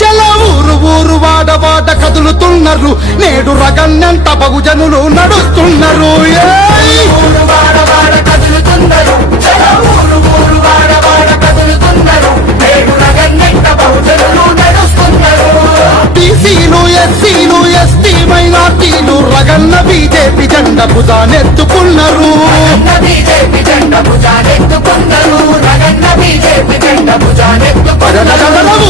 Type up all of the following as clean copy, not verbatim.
జల ఊరు ఊరు వాడ వాడ కదులుతున్నారు. నేడు రగన్నంత బహుజనులు నడుస్తున్నారు. బీసీలు ఎస్సీలు ఎస్టీ మైనార్టీలు రగన్న బీజేపీ జెండా భుజానెత్తుకున్నారు.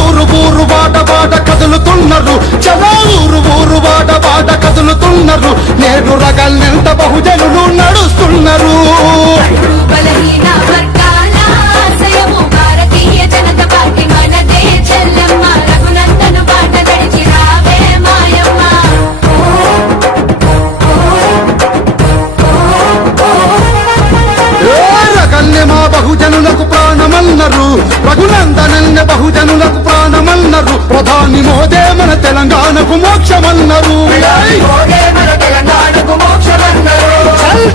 ఊరు ఊరు వాడ వాడ కదులుతున్నారు. చలా ఊరు ఊరు వాడ వాడ కదులుతున్నారు. నేడు రగన్నంత బహుజనులు నడుస్తున్నారు. మా బహుజనులకు ప్రాణమన్నారు. రఘునందనన్య బహుజనులకు ప్రాణమన్నారు. ప్రధాని మోదే మన తెలంగాణకు మోక్షమన్నారు.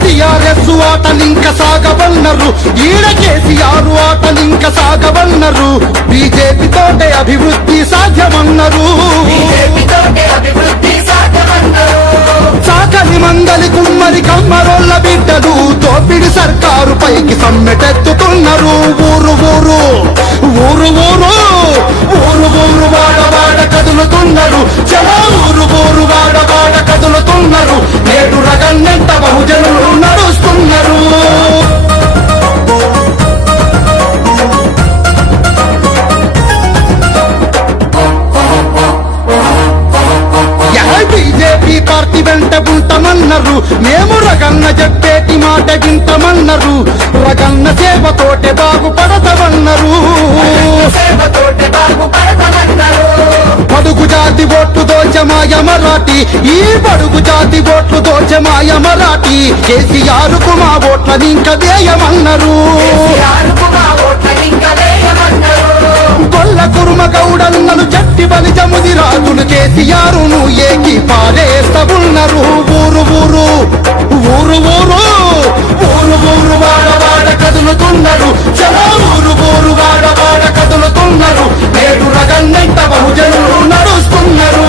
టీఆర్ఎస్ ఆటలింక సాగవన్నారు. ఈడ కేసీఆర్ ఆటలింక సాగవన్నారు. బీజేపీ తోటే అభివృద్ధి సాధ్యమన్నారు. సాకలి మంగలి కుమ్మరి కమ్మరోళ్ళ బిడ్డలు దోపిడి సర్కారు పైకి సమ్మెటెత్తుతున్నారు. ఊరు ఊరు ఊరు ఊరు ఊరు ఊరు వాడ వాడ కదులుతున్నారు. చలా ఊరు ఊరు వాడ వాడ కదులుతున్నారు. నేడు రగన్నంత బహుజనులు నడుస్తున్నారు. బీజేపీ పార్టీ వెంట ఉంటామన్నారు. మేము రగన్న చెప్పేటి మాట వింటామన్నారు. రగన్న సేవతోటే బాగుపడతామన్నారు. బడుగు జాతి ఓట్లు దోచమాయ మరాఠీ. ఈ బడుగు జాతి ఓట్లు దోచమాయ మరాఠీ. కేసీఆర్ కు మా ఓట్లని ఇంకా వేయమన్నారు. గొల్ల కుర్మ గౌడన్నలు జట్టి బలి జముది రాజులు కేసీఆరును ఏకి పారేస్తవున్నారు. ఊరు ఊరు ఊరు ఊరు ఊరు ఊరు వాడ వాడ కదులుతున్నారు. చలా ఊరు ఊరు వాడ వాడ కదులుతున్నారు. నేడు రగన్నంత బహుజనులు నడుస్తున్నారు.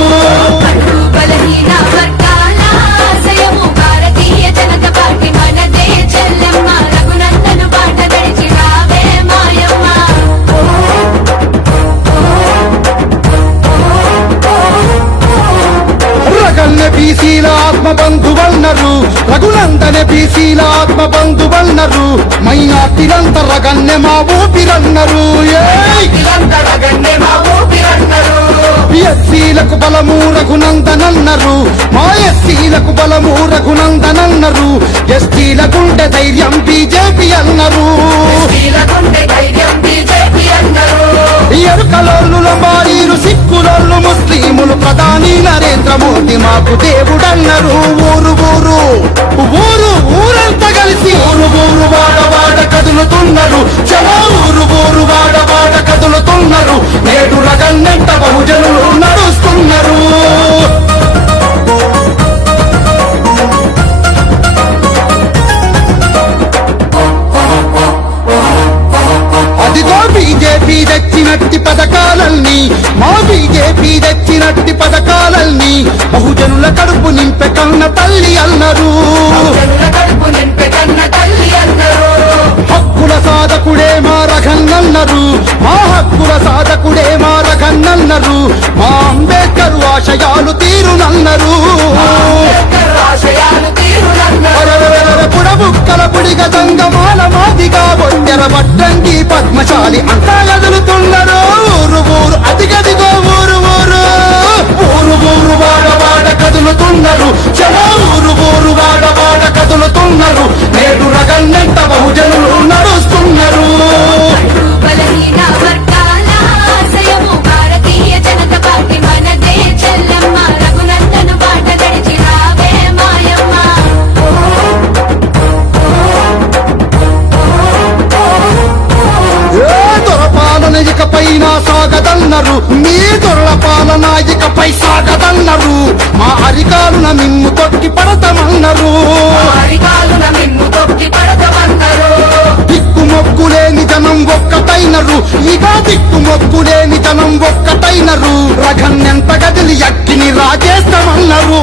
బీసీల ఆత్మ బంధువన్నారు. రఘునందన బీసీల ఆత్మ బంధువన్నారు. మైనార్టీలంత రగన్నె మా ఊపిరన్నారు. ఎస్సీలకు బలము రఘునందనన్నారు. మా ఎస్సీలకు బలము రఘునందనన్నారు. ఎస్టీల గుండె ధైర్యం బీజేపీ అన్నారు. ఎరుకలోళ్ళు లంబాడీలు సిక్కులోళ్ళు ముస్లిములు ప్రధాని నరేంద్ర మోదీ మాకు దేవుడన్నారు. ఊరు ఊరు ఊరు ఊరంతా కలిసి ఊరు ఊరు వాడ వాడ కదులుతున్నారు. చలా ఊరు ఊరు వాడ వాడ కదులుతున్నారు. నేడు రగన్నంత బహుజనులు నడుస్తున్నారు. అదిగో బీజేపీ తెచ్చినట్టి పథకాలన్నీ మా బీజేపీ తెచ్చినట్టి పథకాలన్నీ బహుజనుల కడుపు నింపె కన్న తల్లి అన్నారు. హక్కుల సాధకుడే మా రఘన్నన్నారు. మా హక్కుల సాధకుడే మా రఘన్నన్నారు. మా అంబేద్కర్ ఆశయాలు తీరునన్నారు. పుడబుక్కల పుడిగ దంగమాల మాదిగా బొండెర వడ్డంగి పద్మశాలి అంతా కదులుతున్నారు. ఊరు ఊరు అదిగదిగో ఊరు ఊరు ఊరు ఊరు వాడ వాడ కదులుతున్నారు. చలా ఊరు ఊరు వాడ వాడ కదులుతున్నారు. నేడు రగన్నంత బహుజనులు నడుస్తున్నారు. ఇకపైనా సాగదన్నారు. మీ దొరల పాలన ఇకపై సాగదన్నారు. మా అరికాలున మిమ్ము తొక్కి పడతామన్నారు. దిక్కుమొక్కులేని జనం ఒక్కటైనరు. ఇక దిక్కుమొక్కు మొక్కులేని జనం ఒక్కటైనరు రఘన్నెంత గదిలి అక్కిని రాజేస్తామన్నారు